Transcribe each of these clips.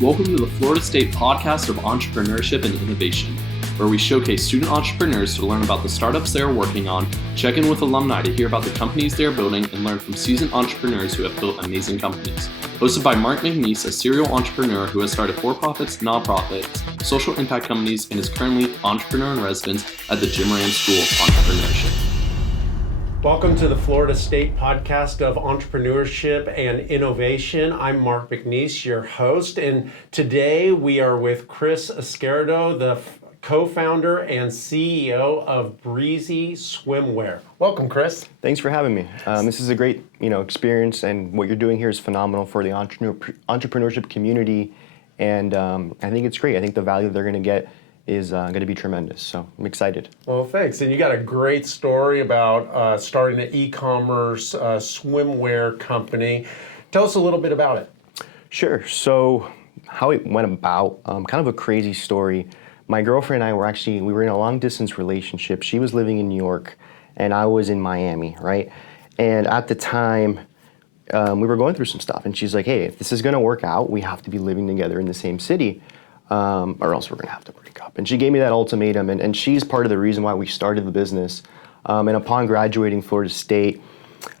Welcome to the Florida State Podcast of Entrepreneurship and Innovation, where we showcase student entrepreneurs to learn about the startups they are working on, check in with alumni to hear about the companies they are building, and learn from seasoned entrepreneurs who have built amazing companies. Hosted by Mark McNeese, a serial entrepreneur who has started for-profits, nonprofits, social impact companies, and is currently entrepreneur in residence at the Moran School of Entrepreneurship. Welcome to the Florida State Podcast of Entrepreneurship and Innovation. I'm Mark McNeese, your host, and today we are with Kris Izquierdo, the co-founder and CEO of Breezy Swimwear. Welcome, Kris. Thanks for having me. This is a great, experience, and what you're doing here is phenomenal for the entrepreneurship community, and I think it's great. I think the value they're going to get is going to be tremendous, so I'm excited. Well, thanks. And you got a great story about starting an e-commerce swimwear company. Tell us a little bit about it. Sure. So how it went about, kind of a crazy story. My girlfriend and I we were in a long-distance relationship. She was living in New York, and I was in Miami, right? And at the time, we were going through some stuff, and she's like, hey, if this is going to work out, we have to be living together in the same city, or else we're going to have to break up. And she gave me that ultimatum, and she's part of the reason why we started the business. And upon graduating Florida State,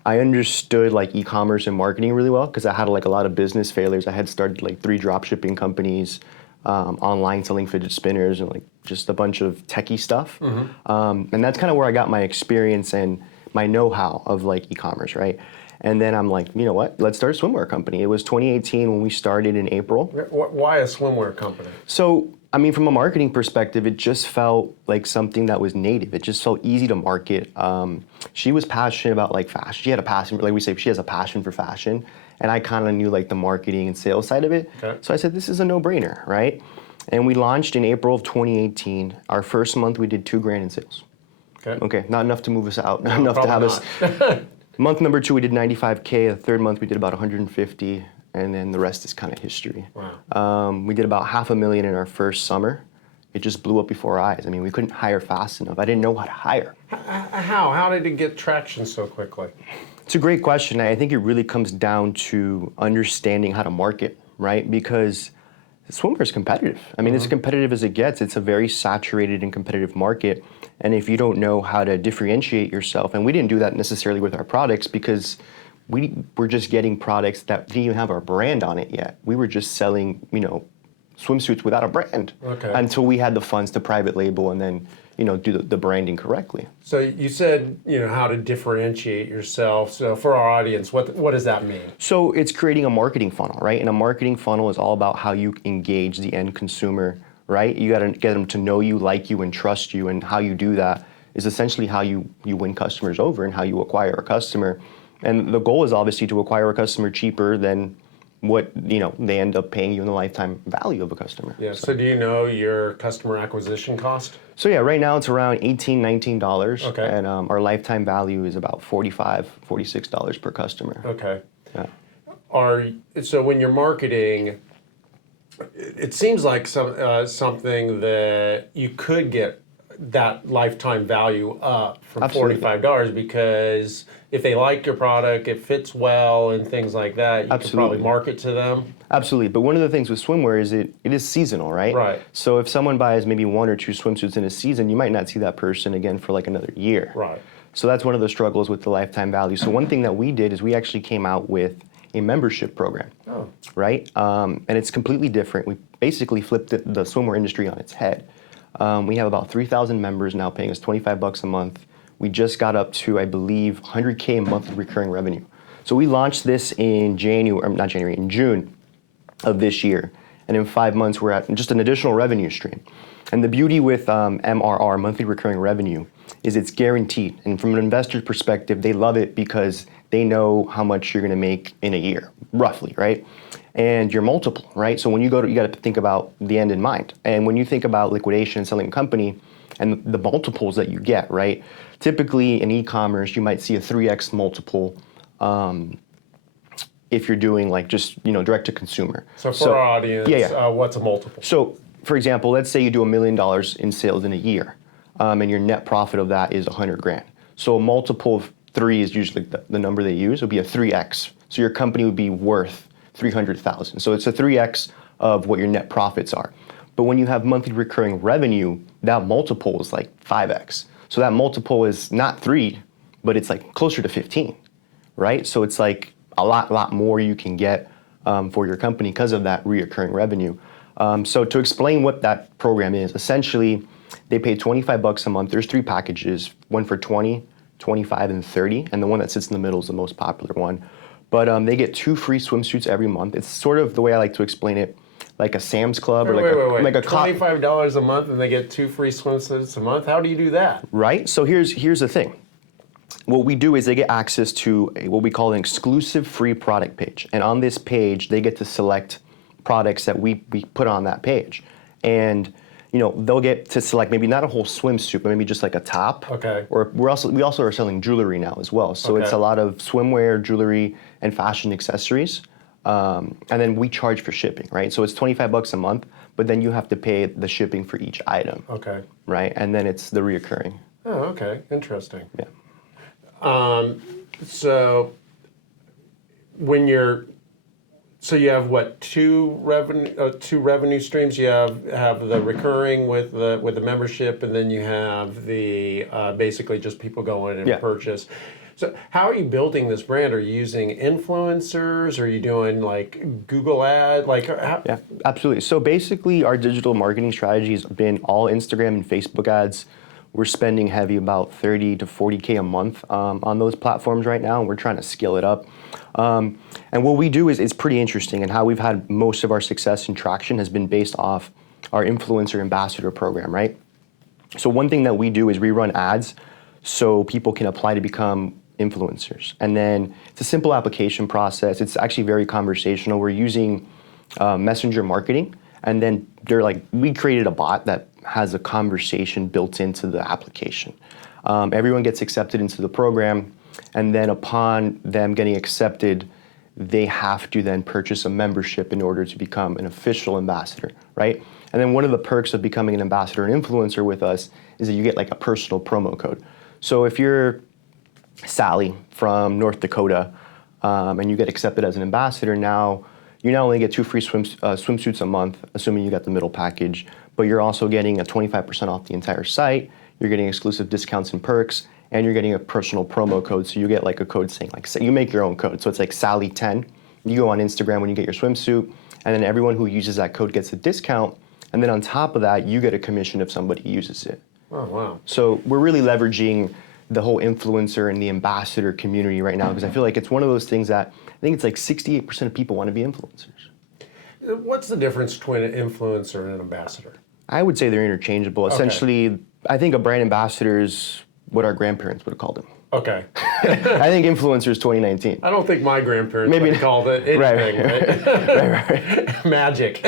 I understood e-commerce and marketing really well because I had a lot of business failures. I had started 3 drop shipping companies, online selling fidget spinners, and just a bunch of techie stuff. Mm-hmm. And that's kind of where I got my experience and my know-how of e-commerce, right? And then I'm like, you know what? Let's start a swimwear company. It was 2018 when we started in April. Why a swimwear company? So, from a marketing perspective, it just felt like something that was native. It just felt easy to market. She was passionate about fashion. She had a passion, like we say, she has a passion for fashion. And I kind of knew the marketing and sales side of it. Okay. So I said, this is a no-brainer, right? And we launched in April of 2018. Our first month, we did $2,000 in sales. Okay, not enough to move us out, not enough to have us. Month number 2, we did $95K. The third month, we did about 150, and then the rest is kind of history. Wow. We did about $500,000 in our first summer. It just blew up before our eyes. We couldn't hire fast enough. I didn't know how to hire. How? How did it get traction so quickly? It's a great question. I think it really comes down to understanding how to market, right? Because swimwear is competitive. It's as competitive as it gets. It's a very saturated and competitive market. And if you don't know how to differentiate yourself, and we didn't do that necessarily with our products because we were just getting products that didn't even have our brand on it yet. We were just selling, swimsuits without a brand until we had the funds to private label and then, do the branding correctly. So you said, how to differentiate yourself. So for our audience, what does that mean? So it's creating a marketing funnel, right? And a marketing funnel is all about how you engage the end consumer, right? You got to get them to know you, like you, and trust you. And how you do that is essentially how you win customers over and how you acquire a customer. And the goal is obviously to acquire a customer cheaper than what they end up paying you in the lifetime value of a customer. Yeah. So do you know your customer acquisition cost? So yeah, right now it's around $18, $19. Okay. And our lifetime value is about $45, $46 per customer. Okay. Yeah. So when you're marketing, it seems like something that you could get that lifetime value up from $45 because if they like your product, it fits well and things like that, you can probably market to them. Absolutely. But one of the things with swimwear is it is seasonal, right? Right. So if someone buys maybe 1 or 2 swimsuits in a season, you might not see that person again for another year. Right. So that's one of the struggles with the lifetime value. So one thing that we did is we actually came out with a membership program, right? And it's completely different. We basically flipped the swimwear industry on its head. We have about 3,000 members now paying us $25 a month. We just got up to, I believe, 100K a monthly recurring revenue. So we launched this in June of this year. And in 5 months, we're at just an additional revenue stream. And the beauty with MRR, monthly recurring revenue, is it's guaranteed. And from an investor's perspective, they love it because they know how much you're going to make in a year, roughly, right? And your multiple, right? So when you got to think about the end in mind. And when you think about liquidation and selling a company and the multiples that you get, right? Typically in e-commerce, you might see a 3x multiple if you're doing just direct to consumer. So for our audience, what's a multiple? So for example, let's say you do $1 million in sales in a year, and your net profit of that is $100,000. So a multiple of 3 is usually the number they use. It would be a 3x. So your company would be worth $300,000. So it's a 3x of what your net profits are. But when you have monthly recurring revenue, that multiple is like 5x. So that multiple is not 3, but it's like closer to 15, right? So it's like a lot more you can get for your company because of that reoccurring revenue. So to explain what that program is, essentially they pay $25 a month. There's 3 packages, one for 20, 25, and 30, and the one that sits in the middle is the most popular one. But they get 2 free swimsuits every month. It's sort of the way I like to explain it, like a Sam's Club or like a $25 a month and they get 2 free swimsuits a month? How do you do that? Right, so here's the thing. What we do is they get access to what we call an exclusive free product page. And on this page, they get to select products that we put on that page. And they'll get to select maybe not a whole swimsuit, but maybe just like a top. Okay. Or we also are selling jewelry now as well. So it's a lot of swimwear, jewelry, and fashion accessories. And then we charge for shipping, right? So it's $25 a month, but then you have to pay the shipping for each item. Okay. Right? And then it's the reoccurring. Oh, okay. Interesting. Yeah. So you have what, two revenue streams? You have the recurring with the membership, and then you have the basically just people go in and purchase. So how are you building this brand? Are you using influencers? Are you doing like Google ad? Yeah, absolutely. So basically our digital marketing strategy has been all Instagram and Facebook ads. We're spending heavy about 30 to 40K a month on those platforms right now, and we're trying to scale it up. And what we do is it's pretty interesting, and how we've had most of our success and traction has been based off our influencer ambassador program, right? So one thing that we do is we run ads so people can apply to become influencers. And then it's a simple application process. It's actually very conversational. We're using messenger marketing, and then we created a bot that has a conversation built into the application. Everyone gets accepted into the program, and then upon them getting accepted, they have to then purchase a membership in order to become an official ambassador, right? And then one of the perks of becoming an ambassador and influencer with us is that you get like a personal promo code. So if you're Sally from North Dakota and you get accepted as an ambassador, now you not only get 2 free swimsuits a month, assuming you got the middle package, but you're also getting a 25% off the entire site, you're getting exclusive discounts and perks, and you're getting a personal promo code. So you get like a code saying, you make your own code. So it's like Sally10. You go on Instagram when you get your swimsuit, and then everyone who uses that code gets a discount. And then on top of that, you get a commission if somebody uses it. Oh, wow. So we're really leveraging the whole influencer and the ambassador community right now, because I feel like it's one of those things that I think it's like 68% of people want to be influencers. What's the difference between an influencer and an ambassador? I would say they're interchangeable. Okay. Essentially, I think a brand ambassador is what our grandparents would have called them. Okay. I think influencer is 2019. I don't think my grandparents would have called it anything, right? Magic.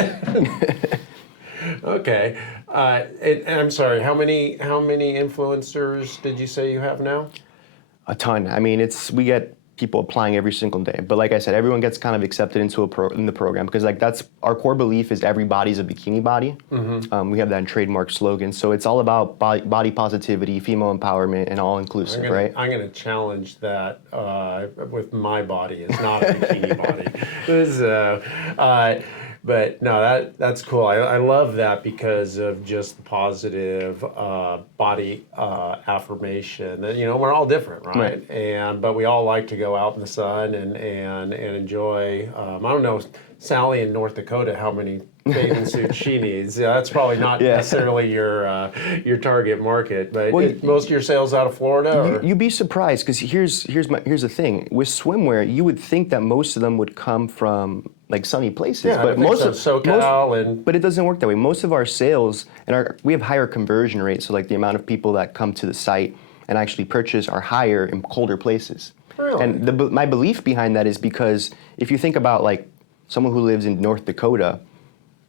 Okay. And I'm sorry, how many influencers did you say you have now? A ton. I mean, we get people applying every single day. But like I said, everyone gets kind of accepted into in the program, because that's our core belief is every body's a bikini body. Mm-hmm. We have that trademark slogan. So it's all about body positivity, female empowerment, and all inclusive, right? I'm going to challenge that with my body. It's not a bikini body. But no, that's cool. I love that because of just the positive body affirmation. We're all different, right? But we all like to go out in the sun and enjoy. I don't know, Sally in North Dakota, how many bathing suits she needs. That's probably not necessarily your target market. But most of your sales out of Florida. You'd be surprised, because here's the thing with swimwear. You would think that most of them would come from like sunny places, but but it doesn't work that way. Most of our sales we have higher conversion rates, so like the amount of people that come to the site and actually purchase are higher in colder places. Really? And my belief behind that is because if you think about like someone who lives in North Dakota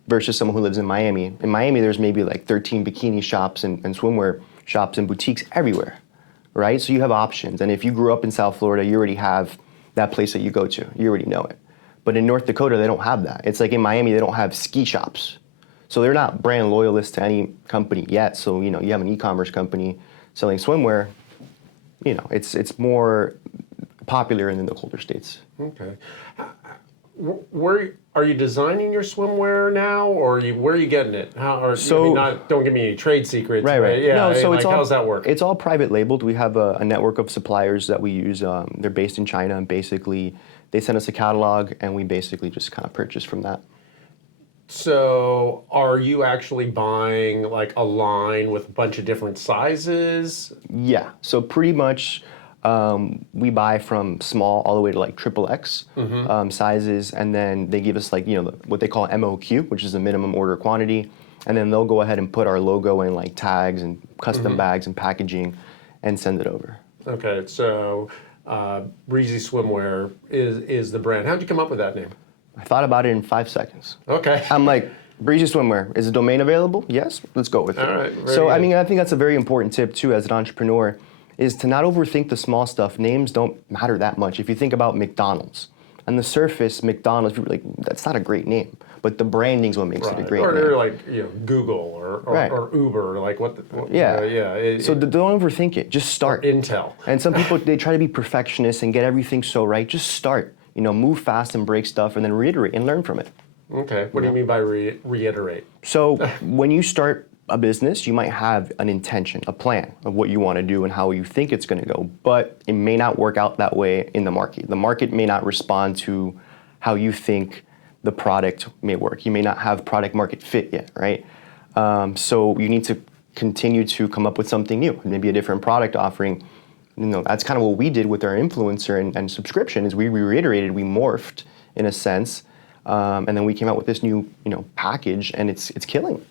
versus someone who lives in Miami. In Miami, there's maybe like 13 bikini shops and swimwear shops and boutiques everywhere, right? So you have options. And if you grew up in South Florida, you already have that place that you go to. You already know it. But in North Dakota, they don't have that. It's like in Miami, they don't have ski shops. So they're not brand loyalists to any company yet. So, you have an e-commerce company selling swimwear, it's more popular in the colder states. Okay. where are you designing your swimwear now, or where are you getting it? How? Or So, I mean, don't give me any trade secrets. Right, but right. Yeah. No, so like, it's all, how's that work? It's all private labeled. We have a network of suppliers that we use. They're based in China, and basically they send us a catalog, and we basically just kind of purchase from that. So, are you actually buying like a line with a bunch of different sizes? Yeah. So pretty much, we buy from small all the way to like XXX sizes, and then they give us like what they call MOQ, which is the minimum order quantity, and then they'll go ahead and put our logo in like tags and custom bags and packaging, and send it over. Okay, so Breezy Swimwear is the brand. How'd you come up with that name? I thought about it in 5 seconds. Okay. I'm like, Breezy Swimwear, is the domain available? Yes, let's go with it. All right, very So, good. I mean, I think that's a very important tip too as an entrepreneur, is to not overthink the small stuff. Names don't matter that much. If you think about McDonald's, on the surface, McDonald's, people are like, that's not a great name, but the branding's what makes it a great or name. Or like Google Right. or Uber, like what? Yeah. So don't overthink it. Just start. Intel. And some people, they try to be perfectionists and get everything so right. Just start. Move fast and break stuff, and then reiterate and learn from it. Okay. What do you mean by reiterate? So when you start a business, you might have an intention, a plan of what you want to do and how you think it's going to go, but it may not work out that way in the market. The market may not respond to how you think the product may work. You may not have product market fit yet, right? So you need to continue to come up with something new, maybe a different product offering. That's kind of what we did with our influencer and subscription. Is we reiterated, we morphed in a sense, and then we came out with this new package, and it's killing.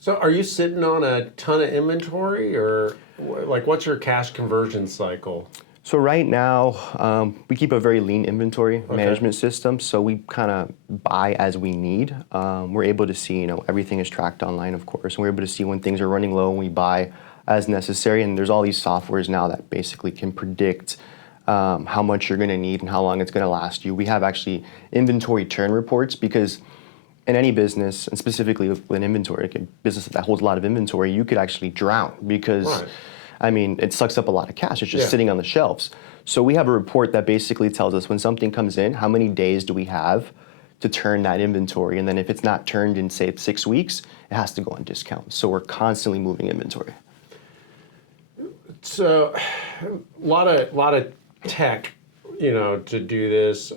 So are you sitting on a ton of inventory, or like what's your cash conversion cycle? So right now, we keep a very lean inventory management system. So we kind of buy as we need. We're able to see, everything is tracked online, of course. And we're able to see when things are running low, and we buy as necessary. And there's all these softwares now that basically can predict how much you're going to need and how long it's going to last you. We have actually inventory turn reports, because in any business, and specifically with an inventory, like a business that holds a lot of inventory, you could actually drown because, Right. I mean, it sucks up a lot of cash. It's just sitting on the shelves. So we have a report that basically tells us when something comes in, how many days do we have to turn that inventory? And then if it's not turned in, say, 6 weeks, it has to go on discount. So we're constantly moving inventory. So, a lot of tech, to do this.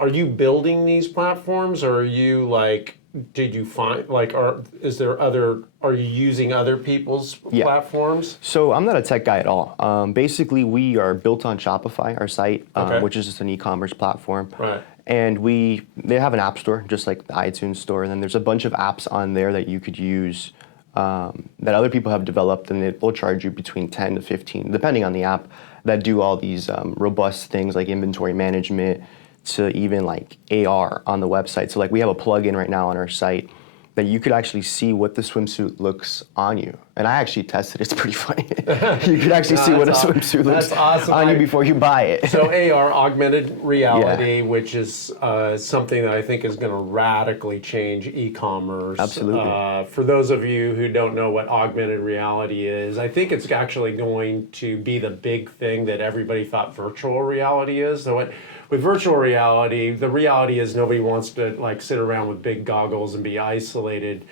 Are you building these platforms, or are you like? Did you find like? Are you using other people's platforms? So I'm not a tech guy at all. Basically, we are built on Shopify, our site, which is just an e-commerce platform. Right. And they have an app store, just like the iTunes store, and then there's a bunch of apps on there that you could use. That other people have developed, and it will charge you between 10 to 15, depending on the app, that do all these robust things like inventory management to even like AR on the website. So like we have a plugin right now on our site that you could actually see what the swimsuit looks on you. And I actually tested it. It's pretty funny. You could actually see what a swimsuit looks on you before you buy it. So AR, augmented reality, which is something that I think is going to radically change e-commerce. Absolutely. For those of you who don't know what augmented reality is, I think it's actually going to be the big thing that everybody thought virtual reality is. So with virtual reality, the reality is nobody wants to like sit around with big goggles and be isolated.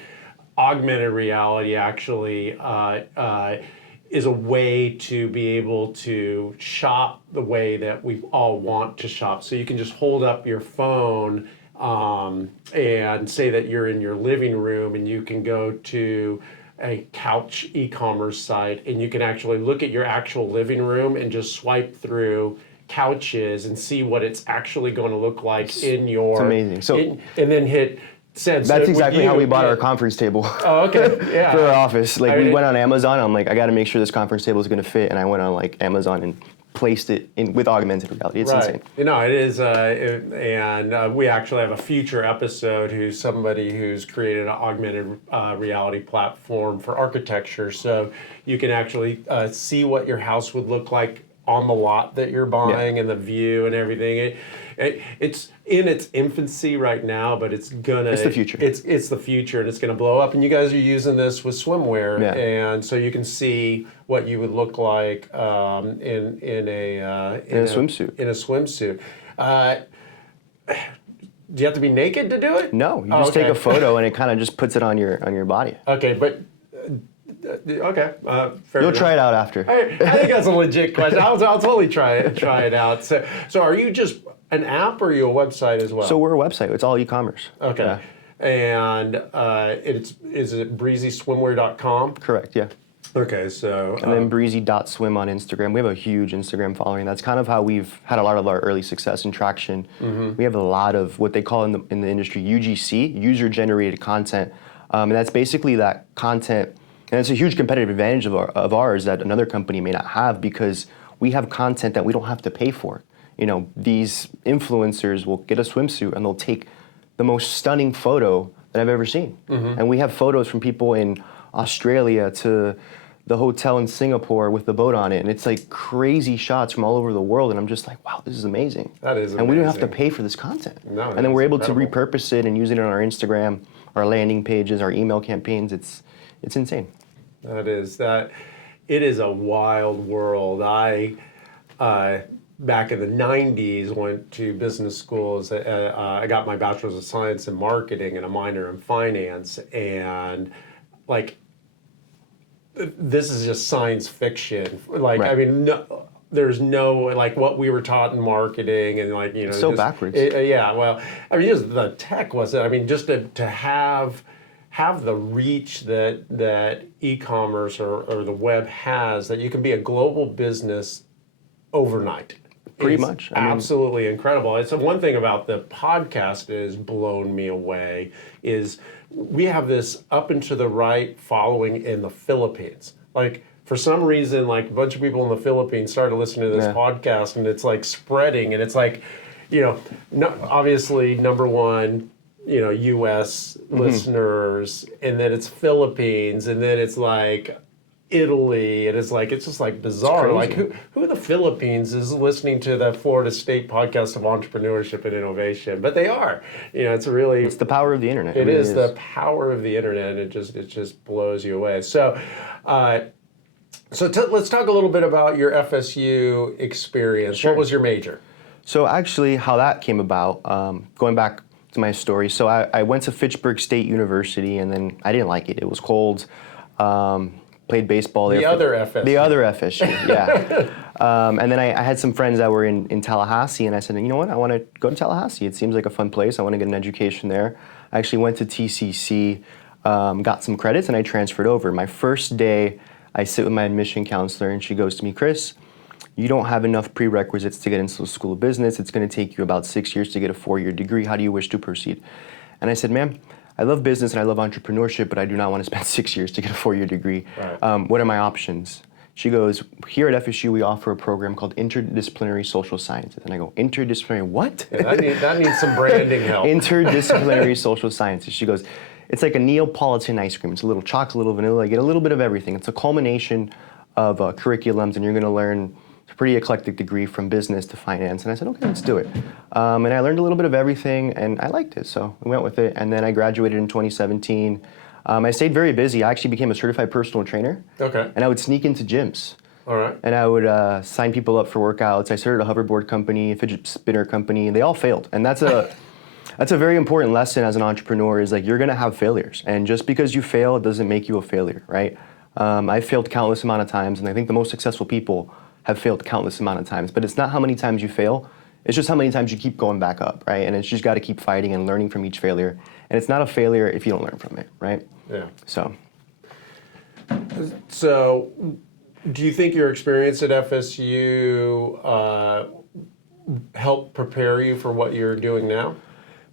Augmented reality actually is a way to be able to shop the way that we all want to shop. So you can just hold up your phone and say that you're in your living room, and you can go to a couch e-commerce site, and you can actually look at your actual living room and just swipe through couches and see what it's actually going to look like in your. It's amazing. So and then hit send. That's exactly how we bought our conference table. Oh, okay. Yeah. For our office. Like we went on Amazon. I'm like, I got to make sure this conference table is going to fit, and I went on like Amazon and placed it in with augmented reality. It's insane. It is, and we actually have a future episode who's somebody who's created an augmented reality platform for architecture, so you can actually see what your house would look like on the lot that you're buying and the view and everything. It's in its infancy right now, but it's the future. It's the future, and it's gonna blow up. And you guys are using this with swimwear, and so you can see what you would look like in a swimsuit. Do you have to be naked to do it? No, you just take a photo and it kind of just puts it on your body. Okay, but okay, fair You'll enough. try it out after. I think that's a legit question. I'll totally try it out. So are you just an app or are you a website as well? So we're a website. It's all e-commerce. Okay. Yeah. And is it breezyswimwear.com? Correct, yeah. Okay, so... And then breezy.swim on Instagram. We have a huge Instagram following. That's kind of how we've had a lot of our early success and traction. Mm-hmm. We have a lot of what they call in the industry UGC, user-generated content. And that's basically that content, and it's a huge competitive advantage of ours that another company may not have because we have content that we don't have to pay for. You know, these influencers will get a swimsuit and they'll take the most stunning photo that I've ever seen. Mm-hmm. And we have photos from people in Australia to the hotel in Singapore with the boat on it, and it's like crazy shots from all over the world, and I'm just like, wow, this is amazing. That is amazing. And we don't have to pay for this content. No, and then we're able incredible. to repurpose it and use it on our Instagram, our landing pages, our email campaigns. It's insane. It is a wild world. I back in the 90s went to business schools. I got my bachelor's of science in marketing and a minor in finance, and like, this is just science fiction. Like, right. I mean, there's no, like, what we were taught in marketing and, like, you know. It's so backwards. Yeah, well, I mean, just the tech wasn't, I mean, just to have the reach that e-commerce or the web has, that you can be a global business overnight. Pretty much. Absolutely incredible. It's one thing about the podcast that has blown me away is we have this up and to the right following in the Philippines. Like, for some reason, like, a bunch of people in the Philippines started listening to this podcast, and it's like spreading, and it's like, you know, obviously number one, you know, U.S. listeners, and then it's Philippines, and then it's like Italy, and it's just like bizarre. Like, who in the Philippines is listening to the Florida State podcast of entrepreneurship and innovation? But they are. You know, it's the power of the internet. It really is the power of the internet. It just blows you away. So, let's talk a little bit about your FSU experience. Sure. What was your major? So actually, how that came about, going back to my story. So I went to Fitchburg State University, and then I didn't like it. It was cold. Played baseball there. The other FSU. The other FSU, yeah. And then I had some friends that were in Tallahassee, and I said, you know what, I want to go to Tallahassee. It seems like a fun place. I want to get an education there. I actually went to TCC, got some credits, and I transferred over. My first day, I sit with my admission counselor, and she goes to me, Kris, you don't have enough prerequisites to get into the School of Business. It's going to take you about 6 years to get a 4-year degree. How do you wish to proceed? And I said, ma'am, I love business and I love entrepreneurship, but I do not want to spend 6 years to get a 4-year degree. Right. What are my options? She goes, here at FSU, we offer a program called Interdisciplinary Social Sciences. And I go, interdisciplinary what? Yeah, that needs some branding help. Interdisciplinary Social Sciences. She goes, it's like a Neapolitan ice cream. It's a little chocolate, a little vanilla. You get a little bit of everything. It's a culmination of curriculums, and you're going to learn a pretty eclectic degree from business to finance. And I said, okay, let's do it. And I learned a little bit of everything, and I liked it, so we went with it. And then I graduated in 2017. I stayed very busy. I actually became a certified personal trainer. Okay. And I would sneak into gyms. All right. And I would sign people up for workouts. I started a hoverboard company, a fidget spinner company, and they all failed. And that's a very important lesson as an entrepreneur, is like, you're gonna have failures. And just because you fail, it doesn't make you a failure, right? I've failed countless amount of times, and I think the most successful people have failed countless amount of times. But it's not how many times you fail, it's just how many times you keep going back up, right? And it's just gotta keep fighting and learning from each failure. And it's not a failure if you don't learn from it, right? Yeah. So do you think your experience at FSU helped prepare you for what you're doing now?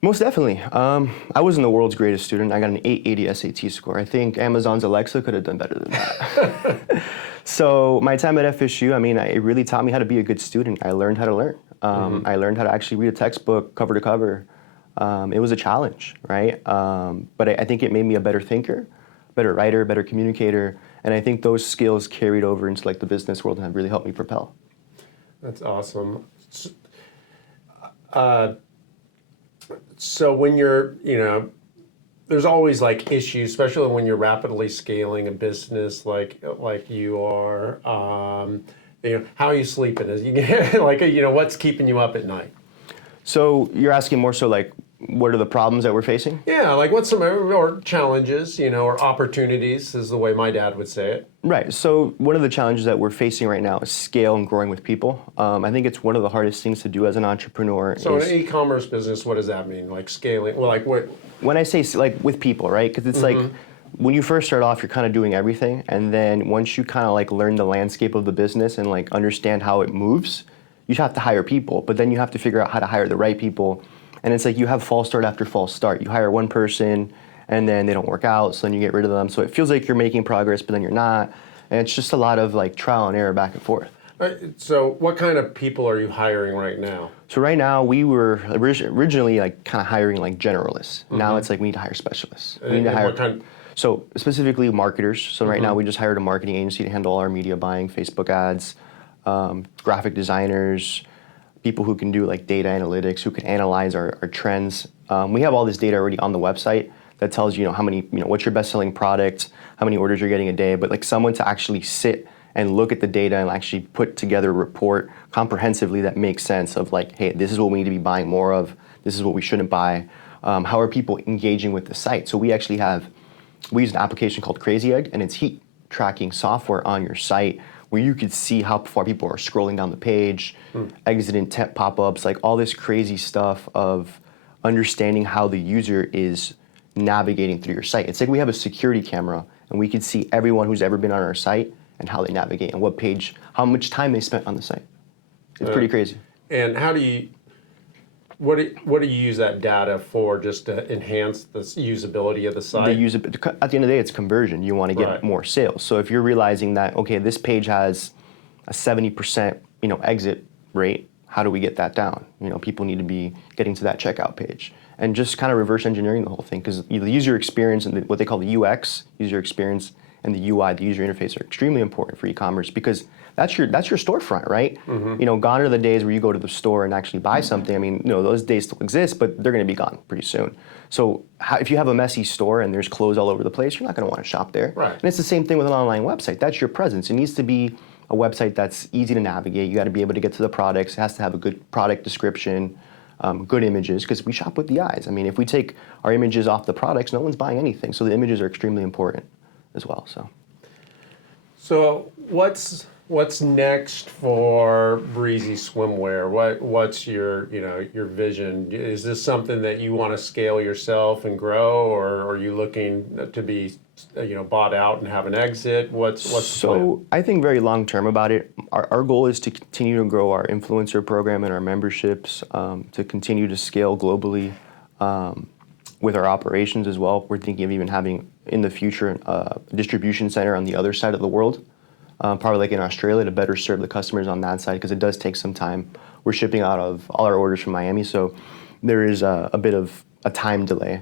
Most definitely. I wasn't the world's greatest student. I got an 880 SAT score. I think Amazon's Alexa could have done better than that. So my time at FSU, I mean, it really taught me how to be a good student. I learned how to learn. I learned how to actually read a textbook cover to cover. It was a challenge, right? But I think it made me a better thinker, better writer, better communicator. And I think those skills carried over into like the business world and have really helped me propel. That's awesome. So when you're, there's always like issues, especially when you're rapidly scaling a business like you are. How are you sleeping? What's keeping you up at night? So you're asking more so like, what are the problems that we're facing? Yeah, like what's some or challenges, or opportunities is the way my dad would say it. Right. So one of the challenges that we're facing right now is scale and growing with people. I think it's one of the hardest things to do as an entrepreneur. So in an e-commerce business, what does that mean? Like scaling? Well, like what? When I say like with people, right? Because it's like when you first start off, you're kind of doing everything, and then once you kind of like learn the landscape of the business and like understand how it moves, you have to hire people. But then you have to figure out how to hire the right people. And it's like you have false start after false start. You hire one person, and then they don't work out, so then you get rid of them. So it feels like you're making progress, but then you're not. And it's just a lot of like trial and error back and forth. So what kind of people are you hiring right now? So right now we were originally like kind of hiring like generalists. Now it's like we need to hire specialists. We need to hire. What kind? So specifically marketers. So right now we just hired a marketing agency to handle all our media buying, Facebook ads, graphic designers, people who can do like data analytics, who can analyze our trends. We have all this data already on the website that tells you, how many, what's your best selling product, how many orders you're getting a day, but like someone to actually sit and look at the data and actually put together a report comprehensively that makes sense of like, hey, this is what we need to be buying more of, this is what we shouldn't buy. How are people engaging with the site? So we actually we use an application called Crazy Egg, and it's heat tracking software on your site where you could see how far people are scrolling down the page, exit intent pop-ups, like all this crazy stuff of understanding how the user is navigating through your site. It's like we have a security camera, and we can see everyone who's ever been on our site and how they navigate and what page, how much time they spent on the site. It's pretty crazy. And what do you use that data for, just to enhance the usability of the site? At the end of the day, it's conversion. You want to get more sales. So if you're realizing that, okay, this page has a 70% exit rate, how do we get that down? People need to be getting to that checkout page. And just kind of reverse engineering the whole thing, because the user experience and what they call the UX, user experience, and the UI, the user interface, are extremely important for e-commerce, because that's your storefront, right? Gone are the days where you go to the store and actually buy something. I mean, those days still exist, but they're going to be gone pretty soon. So if you have a messy store and there's clothes all over the place, you're not going to want to shop there. Right. And it's the same thing with an online website. That's your presence. It needs to be a website that's easy to navigate. You got to be able to get to the products. It has to have a good product description, good images, because we shop with the eyes. I mean, if we take our images off the products, no one's buying anything. So the images are extremely important as well. So what's next for Breezy Swimwear? What's your vision? Is this something that you want to scale yourself and grow, or are you looking to be bought out and have an exit? What's the plan? I think very long term about it. Our goal is to continue to grow our influencer program and our memberships, to continue to scale globally with our operations as well. We're thinking of even having in the future a distribution center on the other side of the world, probably like in Australia, to better serve the customers on that side, because it does take some time. We're shipping out of all our orders from Miami, so there is a bit of a time delay.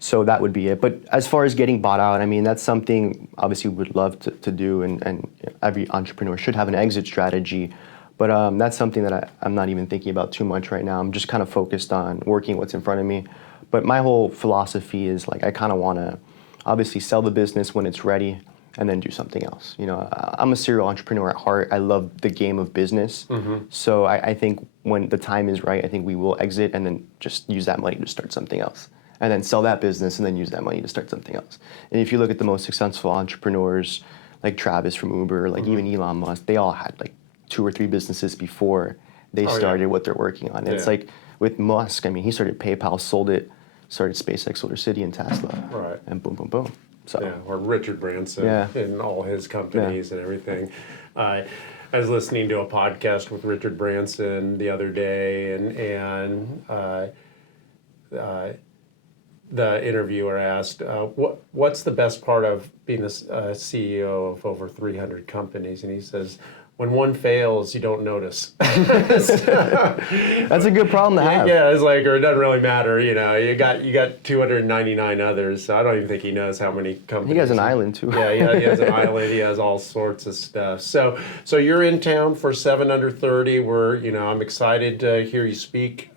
So that would be it. But as far as getting bought out, I mean, that's something obviously we would love to do, and every entrepreneur should have an exit strategy. But that's something that I'm not even thinking about too much right now. I'm just kind of focused on working what's in front of me. But my whole philosophy is like, I kind of want to obviously sell the business when it's ready and then do something else. I'm a serial entrepreneur at heart. I love the game of business. So I think when the time is right, I think we will exit and then just use that money to start something else. And then sell that business and then use that money to start something else. And if you look at the most successful entrepreneurs, like Travis from Uber, like even Elon Musk, they all had like 2 or 3 businesses before they started what they're working on. And it's like with Musk, I mean, he started PayPal, sold it, started SpaceX, SolarCity, and Tesla. Right. And boom, boom, boom. So. Yeah, or Richard Branson and all his companies and everything. I was listening to a podcast with Richard Branson the other day, and the interviewer asked, what's the best part of being the CEO of over 300 companies? And he says, when one fails, you don't notice. That's a good problem to have. Yeah, it's like, or it doesn't really matter. You got 299 others. So I don't even think he knows how many companies. He has an island too. Yeah, he has an island. He has all sorts of stuff. So you're in town for 7 Under 30. I'm excited to hear you speak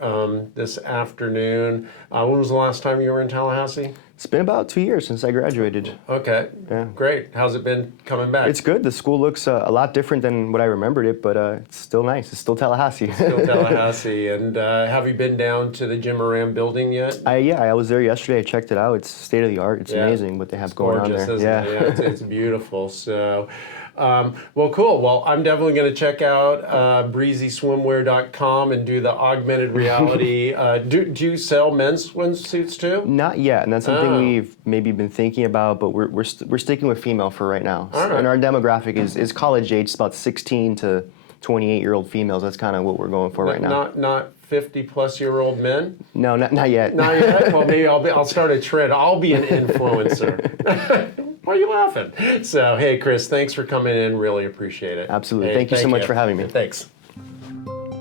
this afternoon. When was the last time you were in Tallahassee? It's been about 2 years since I graduated. Okay, Yeah. great. How's it been coming back? It's good. The school looks a lot different than what I remembered it, but it's still nice. It's still Tallahassee. Still Tallahassee. And have you been down to the Jim Moran building yet? I was there yesterday. I checked it out. It's state of the art. It's amazing what they have going on there. Isn't it? Yeah, it's beautiful. So, well, cool. Well, I'm definitely going to check out breezyswimwear.com and do the augmented reality. Do you sell men's swimsuits too? Not yet, and that's something we've maybe been thinking about, but we're sticking with female for right now. All right. And our demographic is college age, it's about 16 to 28-year-old females. That's kind of what we're going for right now. Not 50-plus-year-old men? No, not yet. Not yet? Well, maybe I'll start a trend. I'll be an influencer. Why are you laughing? So, hey, Kris, thanks for coming in. Really appreciate it. Absolutely. Hey, thank you so much for having me. Thanks.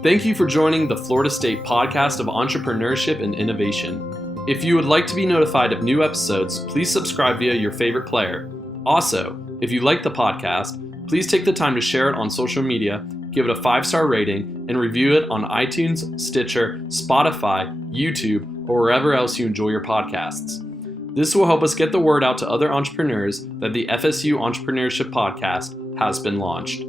Thank you for joining the Florida State Podcast of Entrepreneurship and Innovation. If you would like to be notified of new episodes, please subscribe via your favorite player. Also, if you like the podcast, please take the time to share it on social media, give it a 5-star rating, and review it on iTunes, Stitcher, Spotify, YouTube, or wherever else you enjoy your podcasts. This will help us get the word out to other entrepreneurs that the FSU Entrepreneurship Podcast has been launched.